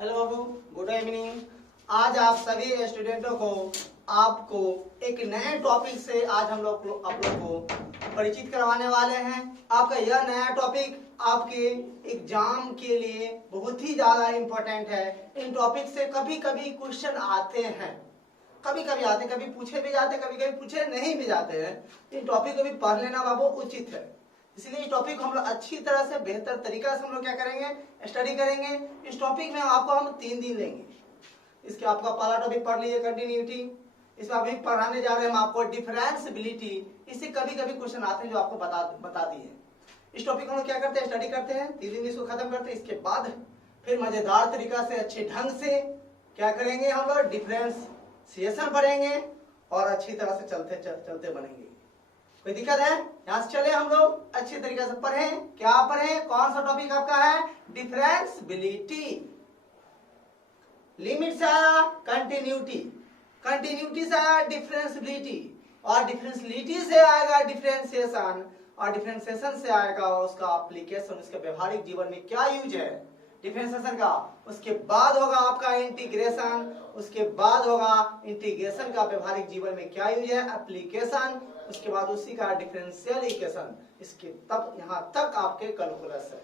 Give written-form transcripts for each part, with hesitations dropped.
Hello बाबू, good evening. आज आप सभी स्टूडेंटों को आपको एक नए टॉपिक से आज हम लोग आप लोग को परिचित करवाने वाले हैं। आपका यह नया टॉपिक आपके एग्जाम के लिए बहुत ही ज्यादा इम्पोर्टेंट है। इन टॉपिक से कभी कभी क्वेश्चन आते हैं, कभी पूछे भी जाते हैं, कभी कभी पूछे नहीं भी जाते हैं। इन टॉपिक को भी पढ़ लेना बाबू उचित है। इसलिए इस टॉपिक को हम लोग अच्छी तरह से बेहतर तरीका से हम लोग क्या करेंगे, स्टडी करेंगे। इस टॉपिक में आपको हम 3 दिन लेंगे। इसके आपका पहला टॉपिक पढ़ लीजिए कंटिन्यूटी। इसमें अभी पढ़ाने जा रहे हैं हम आपको डिफरेंशिएबिलिटी। इससे कभी कभी क्वेश्चन आते हैं जो आपको बता दिए। इस टॉपिक को हम लोग क्या करते हैं, स्टडी करते हैं, 3 दिन इसको खत्म करते हैं। इसके बाद फिर मजेदार तरीका से अच्छे ढंग से क्या करेंगे, हम लोग डिफरेंशिएशन पढ़ेंगे और अच्छी तरह से चलते बनेंगे। कोई दिक्कत है? यहां से चले हम लोग अच्छी तरीके से पढ़ें। क्या पढ़ें? कौन सा टॉपिक आपका है? डिफरेंशिएबिलिटी। लिमिट से आया कंटिन्यूटी, कंटिन्यूटी से आया डिफरेंशिएबिलिटी, और डिफरेंशिएबिलिटी से आएगा डिफरेंशिएशन, और डिफरेंशिएशन से आएगा उसका एप्लीकेशन, उसके व्यवहारिक जीवन में क्या यूज है डिफरेंशिएशन का। उसके बाद होगा आपका इंटीग्रेशन, उसके बाद होगा इंटीग्रेशन का व्यवहारिक जीवन में क्या यूज है एप्लीकेशन, उसके बाद उसी का डिफरेंशियल इक्वेशन। इसके तब यहाँ तक आपके कैलकुलस है।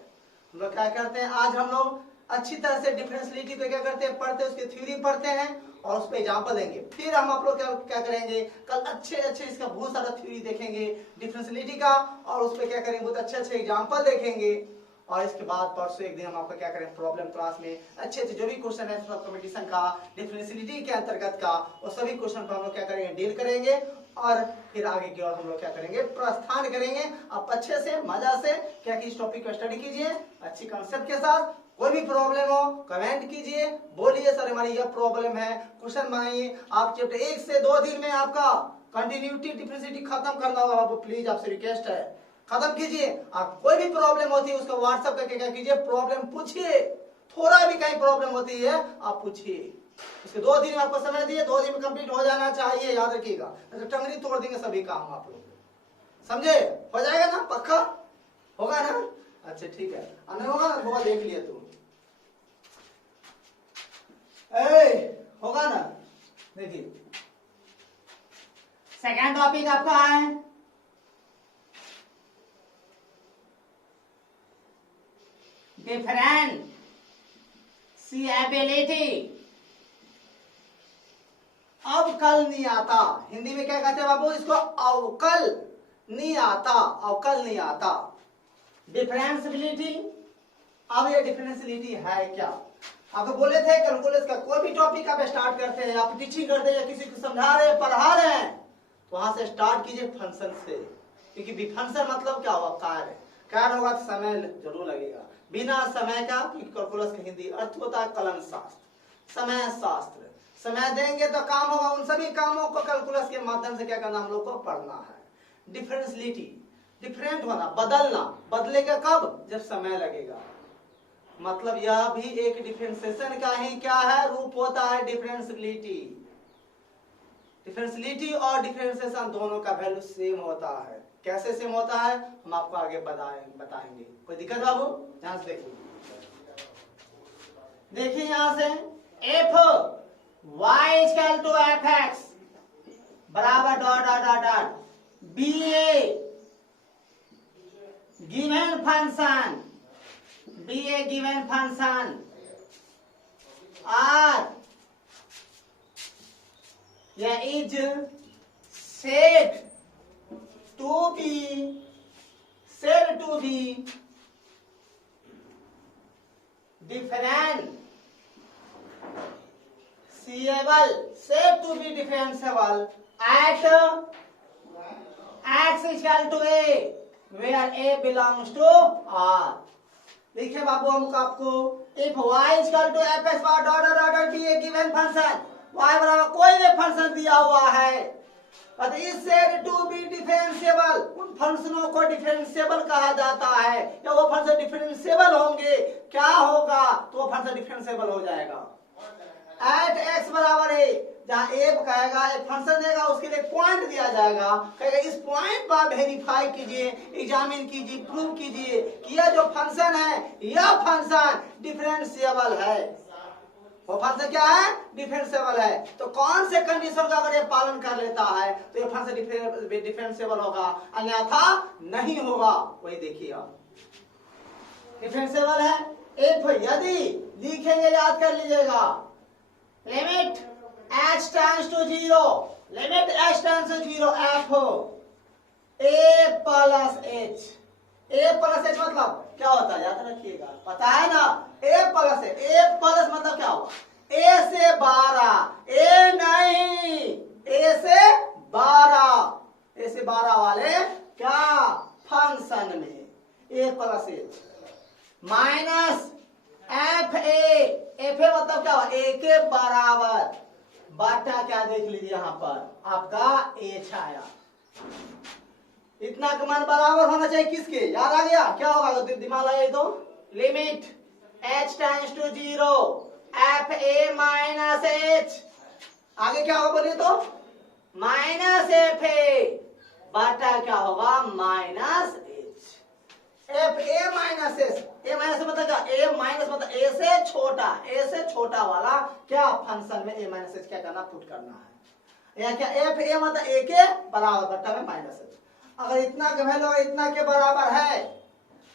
हम लोग क्या करते हैं, आज हम लोग अच्छी तरह से डिफरेंशिएबिलिटी को क्या करते हैं, पढ़ते हैं, उसकी थ्योरी पढ़ते हैं और उस पर एग्जाम्पल देंगे। फिर हम आप लोग क्या करेंगे, कल अच्छे इसका बहुत सारा थ्योरी देखेंगे डिफरेंशिएबिलिटी का, और उस पर क्या करेंगे, बहुत अच्छे एग्जाम्पल देखेंगे। और इसके बाद परसों एक दिन हम आपका क्या करें, प्रॉब्लम क्लास में अच्छे जो भी क्वेश्चन है कंपटीशन का डिफरेंशिएबिलिटी के अंतर्गत का, वो सभी क्वेश्चन पर हम लोग क्या करेंगे, डील करेंगे। और फिर आगे की ओर हम लोग क्या करेंगे, प्रस्थान करेंगे। आप अच्छे से मजा से क्या कि इस टॉपिक को स्टडी कीजिए अच्छी कंसेप्ट के साथ। कोई भी प्रॉब्लम हो कमेंट कीजिए, बोलिए सर हमारी यह प्रॉब्लम है, क्वेश्चन बनाइए। आप चैप्टर 1 से 2 दिन में आपका कंटिन्यूटी डिफरेंशिएबिलिटी खत्म करना होगा बाबू, प्लीज आपसे रिक्वेस्ट है, खत्म कीजिए। आप कोई भी प्रॉब्लम होती है उसका व्हाट्सएप करके क्या कीजिए, प्रॉब्लम पूछिए। थोड़ा भी कहीं प्रॉब्लम होती है आप पूछिए। इसके 2 दिन में आपको समय दिए, 2 दिन में कंप्लीट हो जाना चाहिए, याद रखिएगा, तो टंगड़ी तोड़ देंगे सभी काम आप लोग, समझे? हो जाएगा ना, पक्का होगा ना? अच्छा ठीक है, नहीं होगा ना, बहुत देख लिया तू, होगा ना? देखिए सेकेंड टॉपिक आपका है डिफरेंशिएबिलिटी। अवकल नहीं आता, हिंदी में क्या कहते हैं बाबू इसको, अवकल नहीं आता, अवकल नहीं आता। डिफरेंशिएबिलिटी, अब ये डिफरेंशिएबिलिटी है क्या? आपको बोले थे कैलकुलस का कोई भी टॉपिक आप स्टार्ट करते हैं, आप टीचिंग करते हैं या किसी को समझा रहे हैं, पढ़ा रहे हैं, तो वहां से स्टार्ट कीजिए फंक्शन से। क्योंकि फंक्शन मतलब क्या हुआ, कार्य। कार्य होगा तो समय जरूर लगेगा। बिना समय का, कैलकुलस का हिंदी अर्थ होता है कलन शास्त्र, समय शास्त्र। समय देंगे तो काम होगा, उन सभी कामों को कैलकुलस के माध्यम से क्या करना हम लोग को पढ़ना है। डिफरेंशिएबिलिटी, डिफरेंट होना, बदलना, बदलेगा कब, जब समय लगेगा। मतलब यह भी एक डिफरेंशिएशन का ही क्या है, रूप होता है डिफरेंशिएबिलिटी। डिफरेंशिएबिलिटी और डिफरेंशिएशन दोनों का वैल्यू सेम होता है। कैसे सेम होता है हम आपको आगे बताएंगे। कोई दिक्कत बाबू? ध्यान से देखिए यहां से F Y equal to F X बराबर dot dot dot dot B A given function, B A given function are या is said to be differentiable, said to be differentiable at x is equal to a, where a belongs to R। देखिए बाबू हम आपको if y is equal to f(x) dot be a given function, y बराबर कोई भी function दिया हुआ है, is said to be differentiable, उन फंक्शनों को डिफरेंशिएबल कहा जाता है। या वो फंक्शन डिफरेंशिएबल होंगे, क्या होगा, तो वो फंक्शन डिफरेंशिएबल हो जाएगा। एट x बराबर है, जहां a कहेगा एक फंक्शन देगा, उसके लिए पॉइंट दिया जाएगा, कहेगा इस पॉइंट पर वेरीफाई कीजिए, एग्जामिन कीजिए, प्रूव कीजिए कि यह जो फंक्शन है यह फंक्शन डिफरेंशिएबल है। वो फंक्शन क्या है, डिफरेंशिएबल है। तो कौन से कंडीशन का अगर ये पालन कर लेता है तो ये फंक्शन डिफरेंशिएबल होगा, अन्यथा नहीं होगा। वही देखिए आप, डिफरेंशिएबल है। इफ यदि लिखेंगे, याद कर लीजिएगा, limit h tends to 0, limit h tends to 0 f a plus h, a plus h मतलब क्या होता है, याद रखिएगा, पता है ना, a प्लस है, a प्लस मतलब क्या हुआ, a से 12, a नहीं, a से 12 वाले क्या फंक्शन में a plus h minus F A मतलब क्या हुआ, ए के बराबर बाटा, क्या देख लीजिए यहाँ पर आपका एच आया। इतना का मान बराबर होना चाहिए किसके, याद आ गया, क्या होगा दिमाग लगाइए तो, limit h tends to 0 F A minus H, आगे क्या होगा बोलिए तो, माइनस एफ ए बाटा क्या होगा, minus F A minus S, A minus मतलब क्या, ए माइनस मतलब ए से छोटा वाला क्या फंक्शन में ए माइनस एच क्या करना, पुट करना है। या क्या, एफ ए मतलब ए के बराबर बट्टा में माइनस एच। अगर इतना का वैल्यू इतना के बराबर है,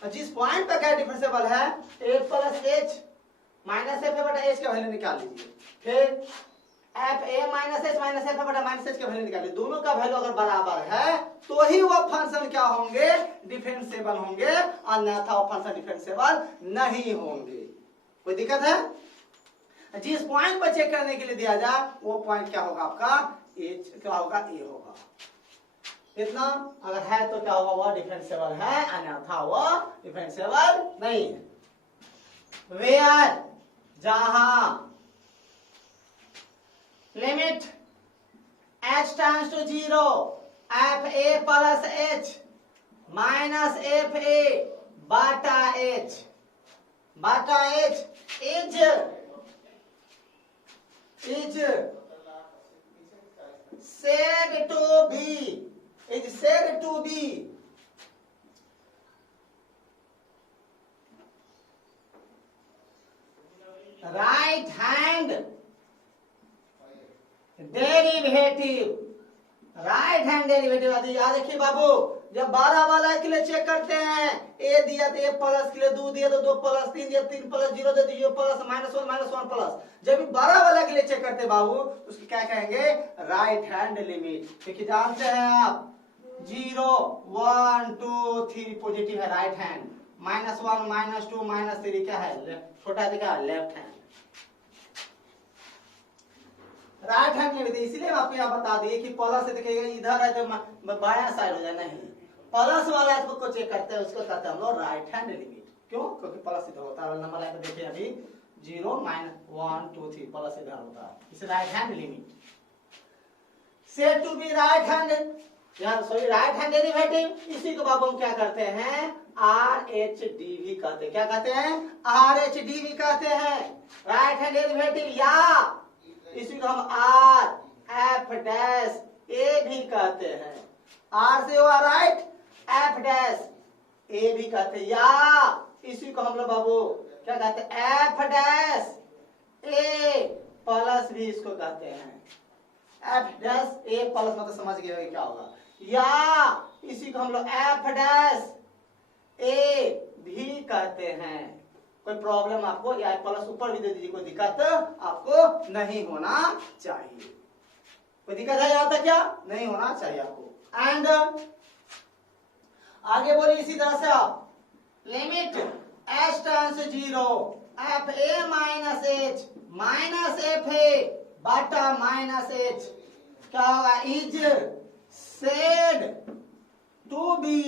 जिस पॉइंट पे क्या डिफरेंशिएबल है, A plus H minus F A बटा एच का वैल्यू निकाल लीजिए, फिर F A minus H minus F A बटा माइनस एच का वैल्यू निकालिए। दोनों का वैल्यू अगर बराबर है तो ही वो फंक्शन क्या होंगे, डिफरेंशिएबल होंगे, अन्यथा वो फंक्शन डिफरेंशिएबल नहीं होंगे। कोई दिक्कत है? जिस पॉइंट पर चेक करने के लिए दिया जाए वो पॉइंट क्या होगा आपका, एच क्या होगा, ए होगा। इतना अगर है तो क्या होगा, वह डिफरेंशिएबल है, अन्यथा वह डिफरेंशिएबल नहीं है। वेयर, जहां limit h tends to 0 F A plus h minus F A बाटा h is said to be right hand derivative, right hand derivative. याद रखिए बाबू, जब 12 वाला के लिए चेक करते हैं, ए दिया तो ए प्लस के लिए 2 दिया तो 2 प्लस, 3 दिया 3 प्लस, 0 दे तो 0 प्लस, -1 प्लस। जब 12 वाला के लिए चेक करते हैं बाबू, उसकी क्या कहेंगे, राइट हैंड लिमिट। क्योंकि जानते हैं आप 0 1 2 3 पॉजिटिव है राइट हैंड, -1 -2 -3 क्या है, छोटा दिखा left hand, right hand limit. इसलिए आपको यहाँ बता दिए कि प्लस से देखिएगा इधर है तो बाया साइड हो जाए, नहीं, प्लस वाला को चेक करते हैं, उसको कहते हैं हम लोग राइट हैंड लिमिट। क्यों, क्योंकि प्लस इधर होता है, नंबर लाइन पे देखिए अभी 0 -1 2 3 प्लस इधर होता है, इसे right hand limit. Said to be right hand, यार सॉरी राइट हैंड डेरिवेटिव, इसी को बाबू हम क्या करते हैं, आर एच डी भी कहते हैं। क्या कहते हैं, आर एच डी भी कहते हैं, राइट हैंड डेरिवेटिव, या इसी को हम आर एफ डैश ए भी कहते हैं। आर से हुआ राइट, एफ डैश ए भी कहते हैं, या इसी को हम लोग बाबू क्या कहते हैं, एफ डैश ए प्लस भी इसको कहते हैं। एफ डैश ए प्लस मतलब समझ गए क्या होगा, या इसी को हम लोग एफ डैश ए भी कहते हैं। कोई प्रॉब्लम आपको, या प्लस ऊपर भी दे दीजिए, कोई दिक्कत आपको नहीं होना चाहिए। कोई दिक्कत है यहाँ तक, क्या नहीं होना चाहिए आपको। एंड आगे बोलिए इसी तरह से आप, limit h tends to 0 F A minus H minus F A बाटा माइनस एच क्या होगा, is said to be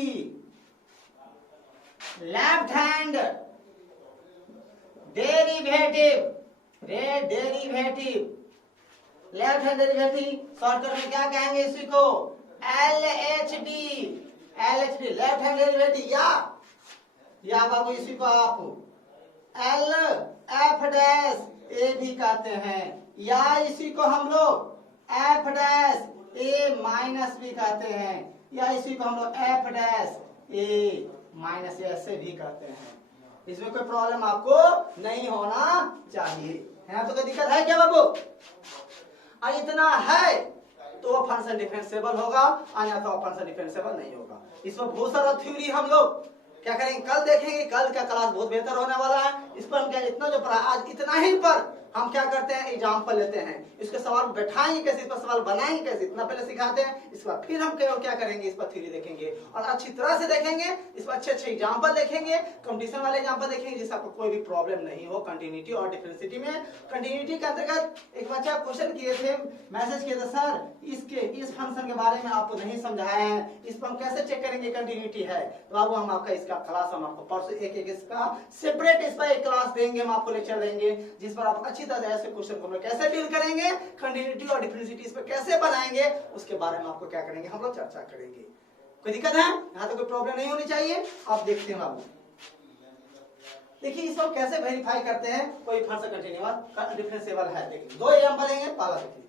left hand derivative, left hand derivative shortcut में क्या कहेंगे इसी को, LHD, लेफ्ट हैंड डेरिवेटिव, या बाबू इसी को आप एल एफ डैश ए भी कहते हैं, या इसी को हम लोग एफ डैश ए माइनस भी कहते हैं, या इसी को हम लोग एफ डैश ए माइनस ऐसे भी कहते हैं। इसमें कोई प्रॉब्लम आपको नहीं होना चाहिए। यहाँ तो कोई दिक्कत है क्या बाबू? और इतना है तो वो फंक्शन डिफरेंशिएबल होगा, अन्यथा वो फंक्शन डिफरेंशिएबल नहीं होगा। इसमें बहुत सारा थ्योरी हम लोग क्या करेंगे, कल देखेंगे। कल का क्लास बहुत बेहतर होने वाला है। इस पर हम क्या इतना जो पढ़ा आज इतना ही पर हम क्या करते हैं, एग्जाम्पल लेते हैं, इसके सवाल बैठाएंगे कैसे, इस पर सवाल बनाएंगे कैसे, इतना पहले सिखाते हैं। इस पर फिर हम क्या करेंगे, इस पर थ्योरी देखेंगे और अच्छी तरह से देखेंगे। इस पर अच्छे अच्छे एग्जाम्पल देखेंगे, कंपटीशन वाले एग्जाम्पल देखेंगे, जिससे आपको कोई भी प्रॉब्लम नहीं हो कंटिन्यूटी और डिफरेंशिटी में। कंटिन्यूटी के अंतर्गत एक बच्चा क्वेश्चन किए थे, मैसेज किए थे, सर इस फंक्शन के बारे में आपको नहीं समझाया है, इस पर हम कैसे चेक करेंगे कंटिन्यूटी है। तो बाबू हम आपका इसका क्लास हम आपको परसों एक इसका सेपरेट इस पर एक क्लास देंगे, हम आपको लेक्चर देंगे, जिस पर आप अच्छी तरह से ऐसे क्वेश्चन को कैसे डील करेंगे, कंटिन्यूटी और डिफरेंशिटी इस पर कैसे बनाएंगे, उसके बारे में आपको क्या करेंगे, हम लोग चर्चा करेंगे। कोई दिक्कत है? यहाँ तो कोई प्रॉब्लम नहीं होनी चाहिए। आप देखते हैं बाबू, देखिए इसको कैसे वेरीफाई करते हैं कोई फंक्शन कंटिन्यूअस डिफरेंशिएबल है। देखिए दो एग्जांपल लेंगे, पहला देखिए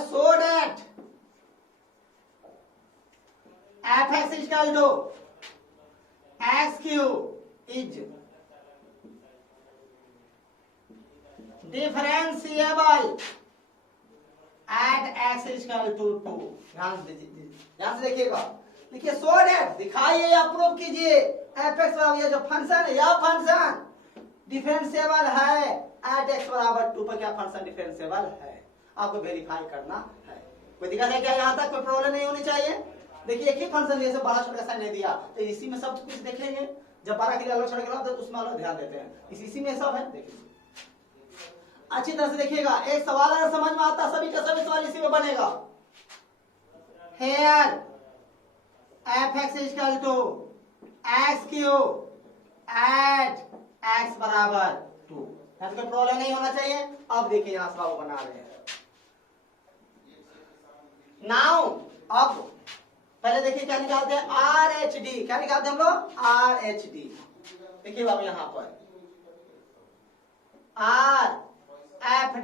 so that f(x) = x³ is differentiable at x = 2। ध्यान से देखिएगा, देखिए सो दैट दिखाइए या प्रूव कीजिए f(x) ये जो फंक्शन है, यह फंक्शन डिफरेंशिएबल है at x = 2 पर। क्या फंक्शन डिफरेंशिएबल है, आपको वेरीफाई करना है। कोई दिक्कत है क्या? यहाँ तक कोई प्रॉब्लम नहीं होनी चाहिए। देखिए एक ही फंक्शन जैसे बड़ा छोटा साइन नहीं दिया तो इसी में सब कुछ देख लेंगे। जब 12 के लिए अलग छोटा के तो उसमें अलग ध्यान देते हैं, इसी में सब है। देखिए अच्छी तरह से देखिएगा, एक सवाल अगर समझ में आता सभी का सभी सवाल इसी में बनेगा। Here f(x) = x³ at x = 2। यहाँ कोई प्रॉब्लम नहीं होना चाहिए। अब देखिए यहाँ सवाल बना रहे हैं। नाउ अब पहले देखिए क्या निकालते हैं, RHD। क्या निकालते हैं हम लोग? RHD। देखिए बाबू यहाँ पर RF'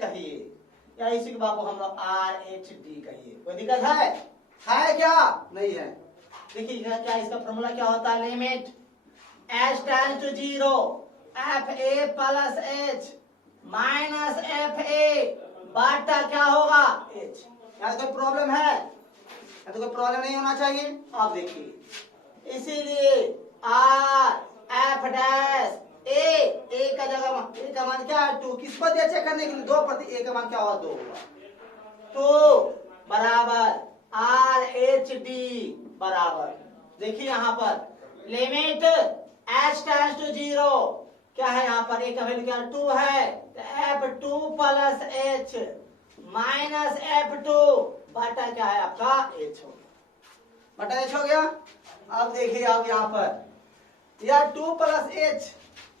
कहिए या इसी के बाबू हम लोग RHD कहिए। कोई दिक्कत है क्या? नहीं है। देखिए क्या इसका फॉर्मूला क्या होता है, limit h → 0 fa + h - fa बाटा क्या होगा, h। यहाँ कोई प्रॉब्लम है? तो कोई प्रॉब्लम नहीं होना चाहिए। आप देखिए इसीलिए RF' a का जगह a का मान क्या है, 2। किस पर दिया चेक करने के लिए, 2 पर। a का मान क्या होगा, 2 होगा। तो बराबर RHD बराबर, देखिए यहाँ पर लिमिट h → 0 क्या है, यहाँ पर a का वैल्यू क्या 2 है, f2 + h - f2 बटा क्या है आपका h हो गया। बटा h हो गया। अब देखिए आप यहाँ पर या 2 + h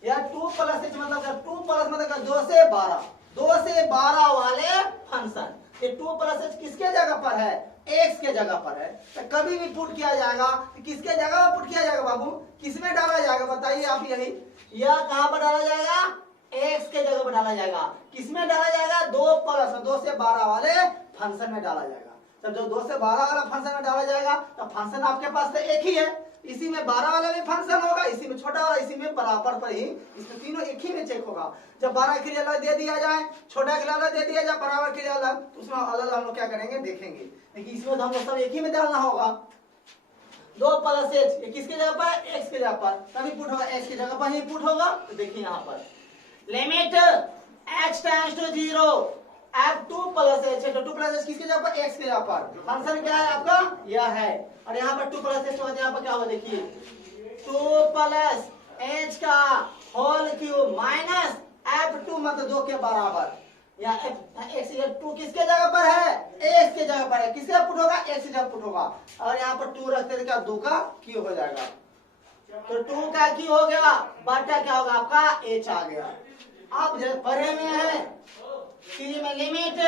या 2 + h मतलब 2 प्लस मतलब 2 से 12, 2 से 12 वाले फंक्शन। ये 2 + h किसके जगह पर है, x के जगह पर है। तो कभी भी पुट किया जाएगा तो किसके जगह पर पुट किया जाएगा बाबू, किसमें डाला जाएगा बताइए आप। यही यह कहां पर डाला जाएगा, x के जगह पर डाला जाएगा। किसमें डाला जाएगा, 2 से 12 वाले फंक्शन में डाला जाएगा। जब जो 2 से 12 वाला फंक्शन में डाला जाएगा तो फंक्शन आपके पास तो एक ही है, इसी में 12 वाला भी फंक्शन होगा, इसी में छोटा वाला, इसी में बराबर पर ही, इसमें तीनों एक ही में चेक होगा। जब 12 के लिए अलग दे दिया जाए, छोटा के लिए अलग दे दिया जाए, बराबर के लिए अलग, तो उसमें अलग हम लोग क्या करेंगे देखेंगे। लेकिन इसमें तो हम लोग सब एक ही में डालना होगा। 2 + h ये किसके जगह पर, x के जगह पर, तभी पुट होगा, x की जगह पर ही पुट होगा। तो देखिए यहाँ पर लिमिट h → 0 f2 + h, तो 2 + h किसके जगह पर, x के जगह पर। फंक्शन क्या है आपका, यह है। और यहाँ पर 2 + h यहाँ पर क्या होगा, देखिए 2 + h का होल क्यूब माइनस f2 मतलब 2 के बराबर। या x 2 किसके जगह पर है, x के जगह पर है। किसके पुट होगा, x की जगह पुट होगा। और यहाँ पर 2 रखते थे क्या, 2 का क्यूब हो जाएगा। तो 2 का क्यूब हो गया, बटा क्या होगा आपका h आ गया। आप जब पढ़े में है कि में लिमिट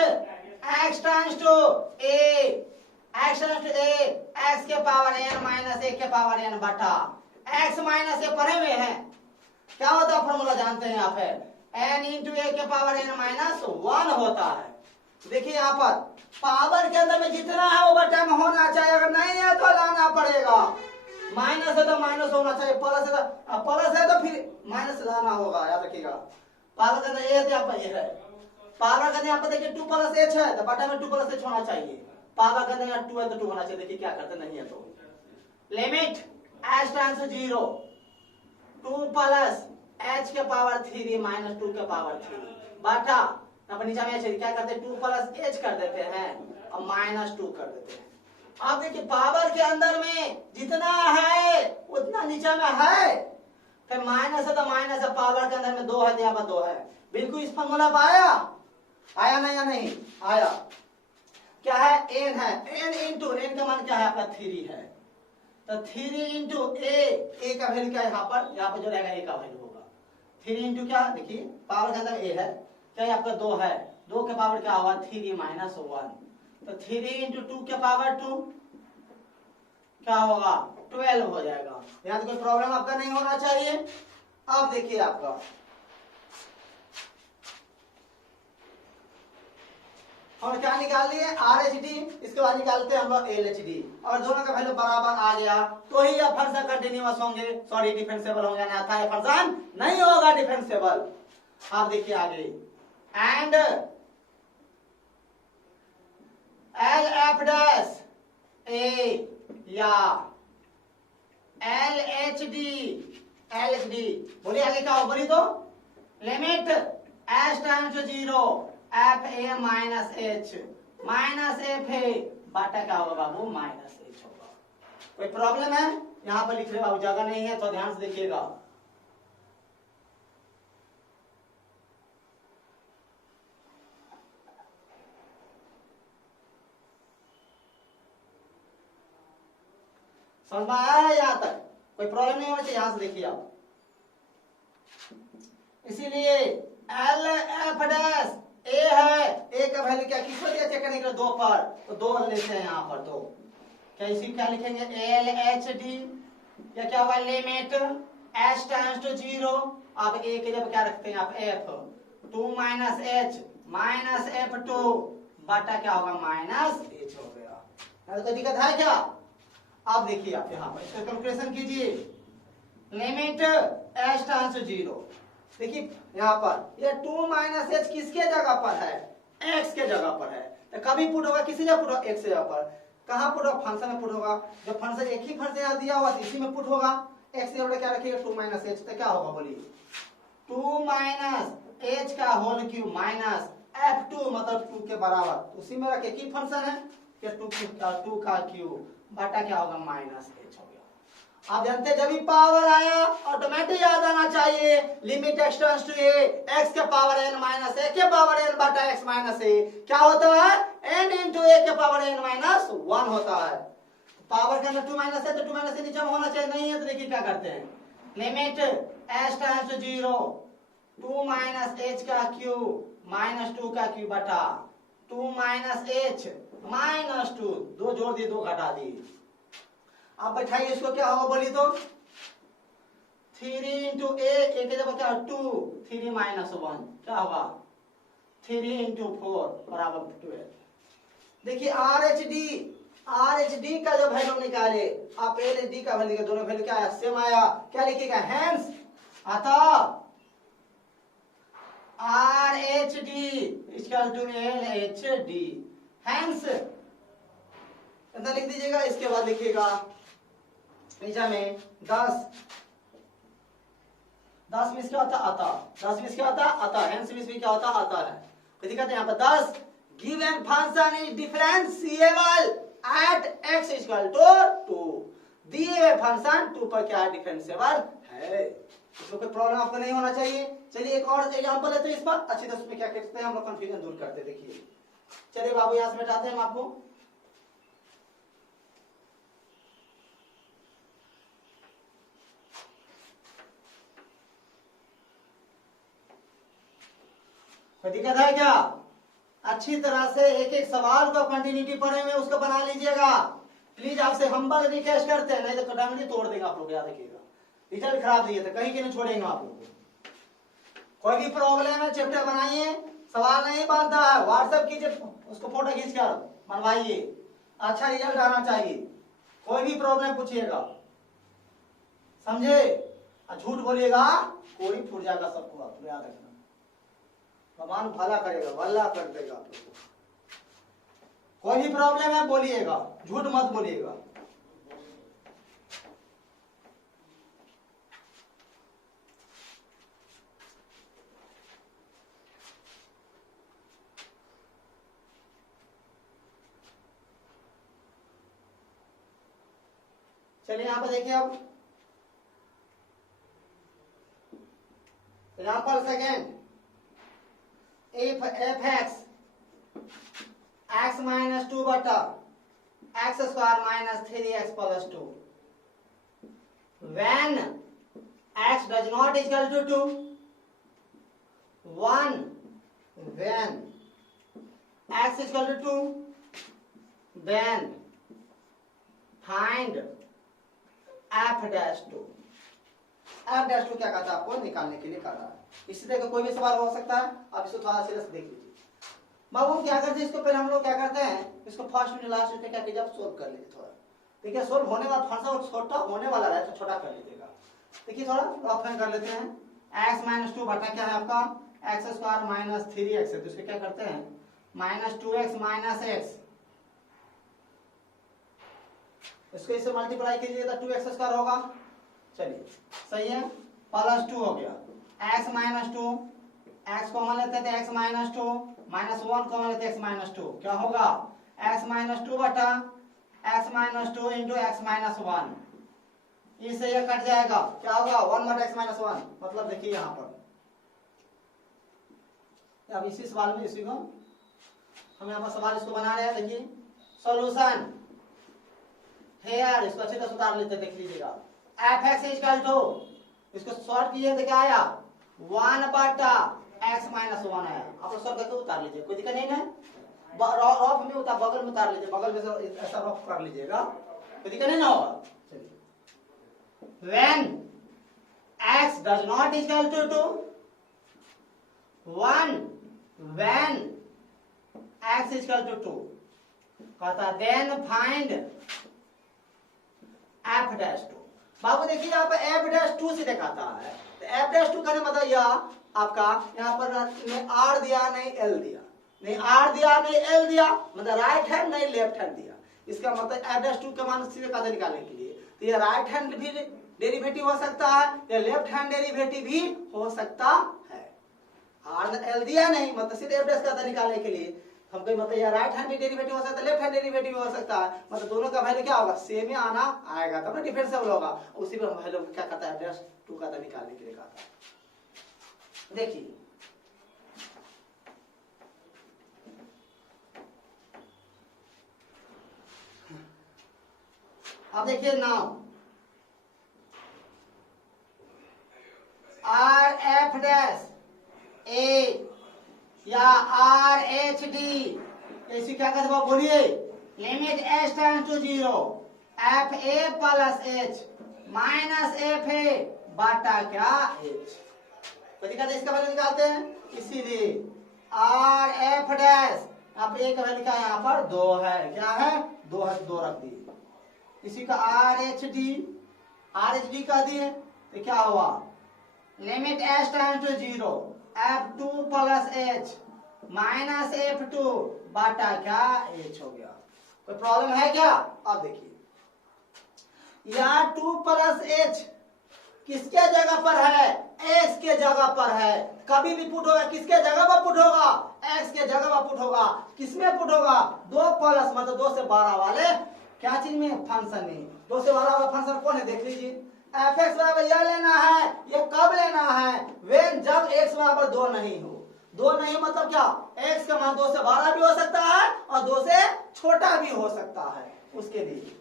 x → a x के पावर n - a के पावर n बटा x - a पढ़े में है। क्या होता है फॉर्मूला जानते हैं आप, है n × a के पावर n - 1 होता है। देखिए यहाँ पर पावर के अंदर में जितना है वो बटा में होना चाहिए, अगर नहीं है तो लाना पड़ेगा। माइनस है तो माइनस होना चाहिए, प्लस है तो फिर माइनस लाना होगा, याद रखिएगा। पावर का ये यहाँ पर ये है, पावर का यहाँ पर देखिए 2 + h है तो बटा में 2 + h होना चाहिए। पावर का यहाँ 2 है तो 2 होना चाहिए। देखिए क्या करते नहीं है तो limit h tends to 0 2 + h के पावर 3 - 2 के पावर 3 बटा यहाँ पर नीचे में क्या करते हैं 2 + h कर देते हैं और -2 कर देते हैं। आप देखिए पावर के अंदर में जितना है उतना नीचे में है, फिर माइनस है तो माइनस है, पावर के अंदर में 2 है तो यहाँ पर 2 है। बिल्कुल इस फॉर्मूला पर आया नहीं या नहीं आया। क्या है n है, n इंटू n का मान क्या है आपका 3 है, तो 3 × a का वैल्यू क्या है यहाँ पर जो रहेगा a का वैल्यू होगा 3 इंटू क्या, देखिए पावर के अंदर a है, क्या है आपका 2 है, 2 के पावर क्या होगा 3 - 1, तो 3 × 2 के पावर 2 क्या होगा 12 हो जाएगा। यहाँ तो कोई प्रॉब्लम आपका नहीं होना चाहिए। अब देखिए आपका हम क्या निकाल लिए RHD, इसके बाद निकालते हैं हम लोग LHD, और दोनों का वैल्यू बराबर आ गया तो ही ये फंक्शन कंटिन्यूअस होंगे, सॉरी डिफरेंशिएबल होंगे, ना था ये फंक्शन नहीं होगा डिफरेंशिएबल। आप देखिए आगे एंड LF' A या LHD बोलिए आगे क्या हो, बोलिए तो limit h tends to 0 FA - h -FA बटा क्या होगा बाबू -h होगा। कोई प्रॉब्लम है यहाँ पर लिख रहे बाबू, जगह नहीं है तो ध्यान से देखिएगा। समझ में आया है यहाँ तक, कोई प्रॉब्लम नहीं होना चाहिए। यहाँ से देखिए आप, इसीलिए LF' A है, A का वैल्यू क्या किस पर दिया चेक करने के लिए 2 पर, तो 2 लेते हैं यहाँ पर, तो क्या इसी क्या लिखेंगे LHD या क्या होगा लिमिट h टेंड्स टू 0, आप A के जब क्या रखते हैं आप F 2 - h -F2 बटा क्या होगा -h हो गया। कोई दिक्कत है क्या? आप देखिए आप यहाँ पर इसका कैलकुलेशन कीजिए, लिमिट h टेंड्स टू 0, देखिए यहाँ पर ये 2 - h किसके जगह पर है, x के जगह पर है, तो कभी पुट होगा किसी जगह पुट होगा x जगह पर, कहाँ पुट होगा फंक्शन में पुट होगा, जब फंक्शन एक ही फंक्शन यहाँ दिया हुआ तो इसी में पुट होगा, x की जगह क्या रखिएगा 2 - h, तो क्या होगा बोलिए 2 - h का होल क्यूब माइनस F2 मतलब 2 के बराबर, उसी में रखे की फंक्शन है कि 2 का क्यूब बटा क्या होगा -h हो गया। आप जानते हैं जब भी पावर आया ऑटोमेटिक याद आना चाहिए limit x tends to a x के पावर n - a के पावर n बटा x - a क्या होता है n × a के पावर n - 1 होता है। पावर के अंदर 2 - a तो 2 - a नीचे में होना चाहिए, नहीं है तो देखिए क्या करते हैं limit h tends to 0 2 - h का क्यूब -2 का क्यूब बटा 2 - h -2, 2 जोड़ दिए 2 घटा दिए, आप बैठाइए इसको क्या होगा बोलिए तो 3 × a के जब क्या 2 3 - 1 क्या होगा 3 × 4 बराबर 12। देखिए RHD का जो वैल्यू निकाले आप LHD का वैल्यू, दोनों वैल्यू क्या है सेम आया, क्या लिखिएगा हेंस अतः RHD equal to LHD, hence इतना लिख दीजिएगा। इसके बाद लिखिएगा नीचे में 10 मिस क्या होता अतः, 10 मिस क्या होता अतः, हेंस मिस भी क्या होता अतः है। तो दिखाते हैं यहाँ पर 10 given function is differentiable at x equal to 2, दिए हुए फंक्शन 2 पर क्या डिफरेंशिएबल है, इसमें कोई प्रॉब्लम आपको नहीं होना चाहिए। चलिए एक और एग्जांपल है तो इस पर अच्छी तरह उसमें क्या करते हैं हम लोग कंफ्यूजन दूर करते हैं। देखिए चलिए बाबू यहाँ से बैठाते हैं हम आपको, कोई दिक्कत है क्या? अच्छी तरह से एक एक सवाल को कंटिन्यूटी पढ़े हुए उसको बना लीजिएगा प्लीज, आपसे हम्बल रिक्वेस्ट करते हैं, नहीं तो कटामड़ी तोड़ देंगे आप लोग, याद रखिएगा रिजल्ट खराब दिए तो कहीं के नहीं छोड़ेंगे आप लोग को। कोई भी प्रॉब्लम है चैप्टर बनाइए, सवाल नहीं बनता है व्हाट्सएप कीजिए, उसको फोटो खींच कर बनवाइए, अच्छा रिजल्ट आना चाहिए। कोई भी प्रॉब्लम पूछिएगा, समझे? झूठ बोलिएगा कोई फूट जाएगा सबको, आप याद रखना। भगवान भला करेगा, भला कर देगा आप लोग को। कोई भी प्रॉब्लम है बोलिएगा, झूठ मत बोलिएगा। चलिए यहां पर देखिए अब example second, if F x minus 2 बटा x square minus 3x plus 2 when x does not equal to 2, 1 when x is equal to 2 then find f dash 2। f dash 2 क्या कहता है, आपको निकालने के लिए कर रहा है। इसी तरह का कोई भी सवाल हो सकता है, आप इसको थोड़ा सीरियस देख लीजिए। बाबू हम क्या करते हैं, इसको पहले हम लोग क्या करते हैं, इसको फर्स्ट मिनट लास्ट मिनट क्या कीजिए, आप सोल्व कर लीजिए थोड़ा। देखिए सोल्व होने वाला फंसा छोटा होने वाला है तो छोटा कर लीजिएगा। देखिए थोड़ा रफ कर लेते हैं। x माइनस 2 बटा क्या है आपका एक्स स्क्वायर माइनस 3x है, तो इसको क्या करते हैं माइनस 2x माइनस x, इसको इससे मल्टीप्लाई कीजिएगा तो 2x स्क्वायर होगा। चलिए सही है, प्लस 2 हो गया x माइनस 2, x कॉमन लेते थे x माइनस 2 माइनस 1 कॉमन लेते x माइनस 2, क्या होगा x माइनस 2 बटा x minus 2 into x minus 1, इससे ये कट जाएगा, क्या होगा 1 बटा x माइनस 1। मतलब देखिए यहाँ पर अब इसी सवाल में इसी को हम यहाँ पर सवाल इसको बना रहे हैं। देखिए सॉल्यूशन हेयर, इसको अच्छे से सुधार लेते देख लीजिएगा। एफ एक्स इक्वल टू, इसको सॉल्व किए तो क्या आया 1 बटा x माइनस 1 आया। आप लोग सॉल्व करके उतार लीजिए, कोई दिक्कत नहीं है। रफ में उतार, बगल में उतार लीजिए, बगल में से ऐसा रफ कर लीजिएगा, कोई दिक्कत नहीं ना होगा। चलिए when x does not equal to 2, 1 when x is equal to 2 कहता then find f dash 2। बाबू देखिए यहाँ पर f dash 2 से दिखाता है, तो f dash 2 का मतलब यह आपका यहाँ पर नहीं r दिया नहीं l दिया, नहीं r दिया नहीं l दिया, मतलब राइट हैंड नहीं लेफ्ट हैंड दिया। इसका मतलब f dash 2 का मान सीधे कदम निकालने के लिए तो ये राइट हैंड भी डेरिवेटिव हो सकता है या लेफ्ट हैंड डेरिवेटिव भी हो सकता है। r l दिया नहीं, मतलब सीधे f dash का कदम निकालने के लिए हमको मतलब या राइट हैंड भी डेरिवेटिव हो सकता है, लेफ्ट हैंड डेरिवेटिव हो सकता है, मतलब दोनों का वैल्यू क्या होगा सेम ही आना आएगा, तब ना डिफरेंशियल होगा। उसी पर वैल्यू क्या कहता है f dash 2 का निकालने के लिए कहता है। देखिए अब देखिए now R f dash a या आर एच डी, ऐसी क्या कहते हैं बोलिए, limit h tends to 0 F A plus H minus F A बटा क्या एच। तो दिखाते इसका वैल्यू निकालते हैं, इसीलिए आर एफ डैश आप ए का वैल्यू क्या है यहाँ पर 2 है, क्या है 2 है, 2 रख दिए। इसी का आर एच डी कर दिए तो क्या हुआ limit h tends to 0 f2 plus H minus f2 बटा क्या h हो गया। कोई प्रॉब्लम है क्या? अब देखिए यहाँ 2 प्लस एच किसके जगह पर है, x के जगह पर है। कभी भी पुट होगा किसके जगह पर पुट होगा, x के जगह पर पुट होगा। किसमें पुट होगा 2 प्लस मतलब 2 से 12 वाले क्या चीज में फंक्शन में। 2 से 12 वाला फंक्शन कौन है देख लीजिए। एफ एक्स बराबर यह लेना है, ये कब लेना है वेन जब x बराबर 2 नहीं हो। 2 नहीं मतलब क्या x का मान 2 से 12 भी हो सकता है और 2 से छोटा भी हो सकता है उसके लिए।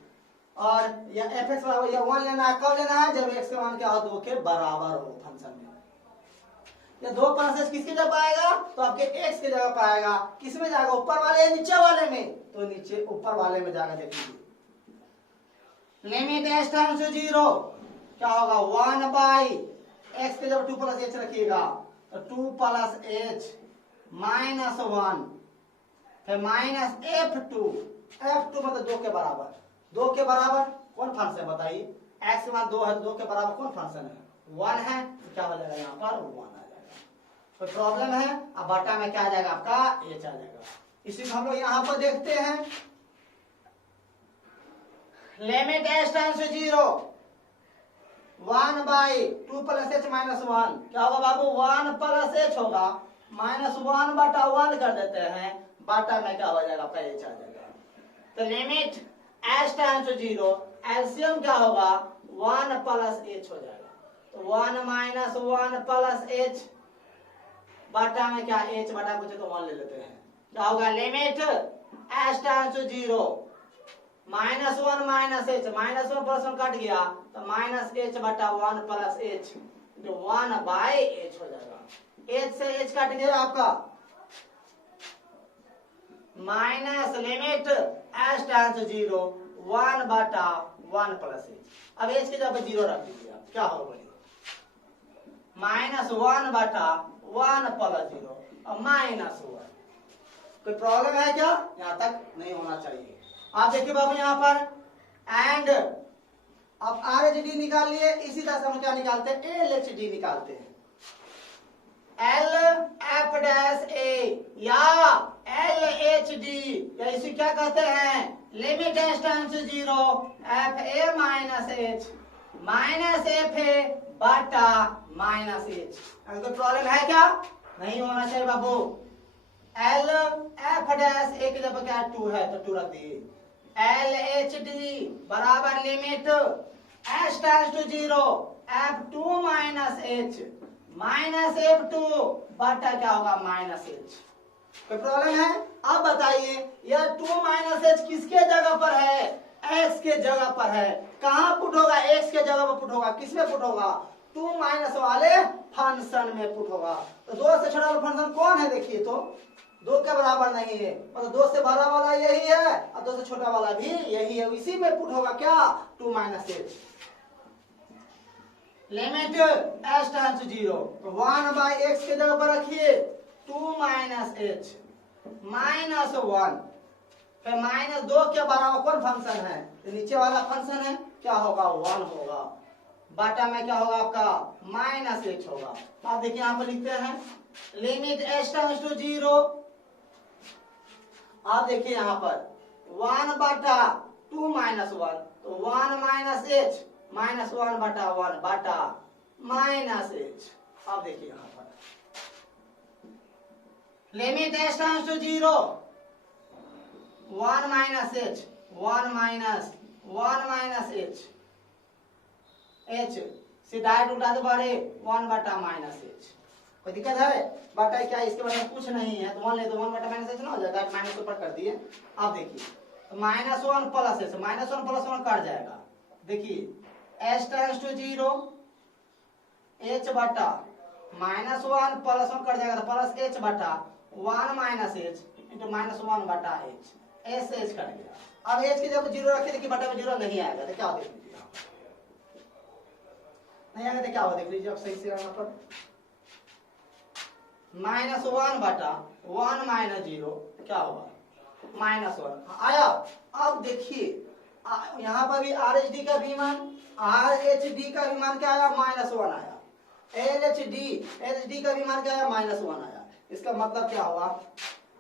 और या एफ एक्स बराबर यह 1 लेना है, कब लेना है जब x का मान क्या हो 2 के बराबर हो फंक्शन में। या 2 प्लस एच किसके जगह आएगा तो आपके x के जगह पर आएगा। किस में जाएगा ऊपर वाले या नीचे वाले में, तो नीचे ऊपर वाले में जाएगा। देखिए लिमिट एच टेंड्स टू 0 क्या होगा 1 बाई एक्स के जब 2 प्लस एच रखिएगा तो 2 प्लस एच माइनस 1 फिर माइनस f2 मतलब 2 के बराबर। 2 के बराबर कौन फंक्शन बताइए एक्स के मान 2 है, 2 के बराबर कौन फंक्शन है, 1 है, तो क्या हो जाएगा यहाँ पर 1 आ जाएगा। कोई प्रॉब्लम है? अब बटा में क्या आ जाएगा आपका h आ जाएगा। इसी को हम लोग यहाँ पर देखते हैं, limit h tends to 0 1 by 2 plus h minus 1, क्या होगा बाबू 1 प्लस h होगा, माइनस 1 बटा 1 कर देते हैं, बटा में क्या हो जाएगा आपका h आ जाएगा। तो limit h tends to 0, LCM क्या होगा 1 प्लस h हो जाएगा, तो 1 माइनस 1 प्लस h बटा में क्या h बटा कुछ तो 1 ले लेते हैं, क्या होगा limit h tends to 0 minus 1 minus h, minus 1 plus 1 cut गया तो माइनस h बटा 1 प्लस h, जो 1 बाई h हो जाएगा। h से h कट गया आपका, minus limit h tends to 0 1 बटा 1 प्लस h। अब h की जगह 0 रख दीजिए आप, क्या होगा माइनस 1 बटा 1 प्लस 0 और माइनस 1। कोई प्रॉब्लम है क्या? यहाँ तक नहीं होना चाहिए। आप देखिए बाबू यहाँ पर एंड अब आर एच डी निकाल लिए, इसी तरह से हम क्या निकालते हैं एल एच डी निकालते हैं, एल एफ डैश ए या एल एच डी, या इसे क्या कहते हैं limit h tends to 0 F A minus H minus F A बटा माइनस एच। कोई प्रॉब्लम है क्या? नहीं होना चाहिए बाबू। एल एफ डैश ए की जगह क्या 2 है तो 2 रख दिए, एल एच डी बराबर limit h tends to 0 f 2 minus H minus f 2 बटा क्या होगा माइनस एच। कोई प्रॉब्लम है? अब बताइए यह 2 माइनस एच किसके जगह पर है? एक्स के जगह पर है। कहाँ पुट होगा? एक्स के जगह पर पुट होगा। किसमें पुट होगा? 2 माइनस वाले फंक्शन में पुट होगा। तो 2 से छोटा वाला फंक्शन कौन है? देखिए तो 2 के बराबर नहीं है, मतलब 2 से बड़ा वाला यही है और 2 से छोटा वाला भी यही है, इसी में पुट होगा क्या 2 minus h. Limit h tends to 0 1 by x के जगह पर रखिए 2 माइनस एच माइनस 1, फिर माइनस 2 के बराबर कौन फंक्शन है? तो नीचे वाला फंक्शन है, क्या होगा 1 होगा, बाटा में क्या होगा आपका माइनस एच होगा। आप देखिए यहाँ पर लिखते हैं लिमिट एच टेंड्स टू 0, आप देखिए यहाँ पर 1 बटा 2 माइनस 1, तो 1 माइनस एच माइनस 1 बटा 1 बटा माइनस एच। अब देखिए यहाँ पर limit h tends to 0 1 minus h 1 minus h h से डायरेक्ट उल्टा दो बारे 1 बटा माइनस एच। कोई दिक्कत है? बटा क्या इसके बारे में कुछ नहीं है, तो 1 ले तो 1 बटा माइनस एच ना हो जाएगा, माइनस ऊपर कर दिए। अब देखिए तो minus 1 plus H, minus 1 plus 1 cut जाएगा। देखिए एच टेंड्स टू 0 एच बटा माइनस 1 प्लस 1 कट जाएगा तो प्लस एच बटा 1 माइनस एच इंटू माइनस 1 बटा एच, एच से एच कट गया। अब एच की जब 0 रखे देखिए बटा में 0 नहीं आएगा, तो क्या देख लीजिए नहीं आएगा तो क्या होगा देख लीजिए अब सही से यहाँ पर माइनस 1 बटा 1 माइनस 0 क्या होगा माइनस 1 आया। अब देखिए यहाँ पर भी आर एच डी का भी मान, आर एच डी का भी मान क्या आया माइनस 1 आया, एल एच डी का भी मान क्या आया माइनस 1 आया। इसका मतलब क्या हुआ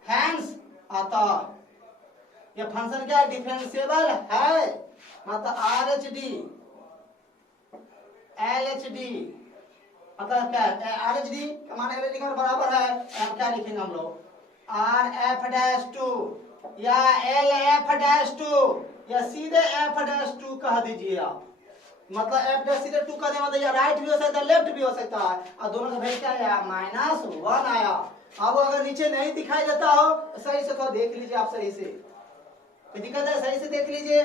हैंस अतः यह फंक्शन क्या है डिफरेंशिएबल है, मतलब are H D L H D मतलब क्या है आर एच डी का मान एल एच डी का बराबर है। अब क्या लिखेंगे हम लोग आर एफ डैश 2 या एल एफ डैश 2 या सीधे एफ डैश 2 कह दीजिए आप, मतलब एफ डैश सीधे 2 कह दे मतलब या राइट भी हो सकता है लेफ्ट भी हो सकता है, और दोनों का वैल्यू क्या आया माइनस 1 आया। अब अगर नीचे नहीं दिखाई देता हो सही से तो देख लीजिए आप सही से, कोई दिक्कत है सही से देख लीजिए।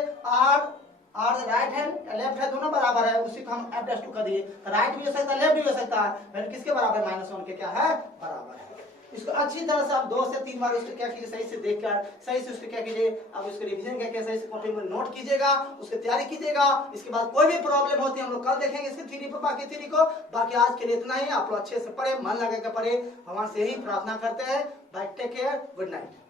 आर राइट हैंड लेफ्ट हैंड दोनों बराबर है, उसी को हम एफ डैश 2 कर दिए, राइट भी हो सकता है लेफ्ट भी हो सकता है, वैल्यू किसके बराबर माइनस 1 के क्या है बराबर है। इसको अच्छी तरह से आप 2 से 3 बार उसको क्या कीजिए सही से देखकर सही से उसको क्या कीजिए आप उसको रिवीजन करके सही से कॉपी में नोट कीजिएगा, उसकी तैयारी कीजिएगा। इसके बाद कोई भी प्रॉब्लम होती है हम लोग कल देखेंगे इसकी थ्योरी पर, बाकी थ्योरी को। बाकी आज के लिए इतना ही, आप लोग अच्छे से पढ़े मन लगा के पढ़े, भगवान से ही प्रार्थना करते हैं। Bye take care, good night.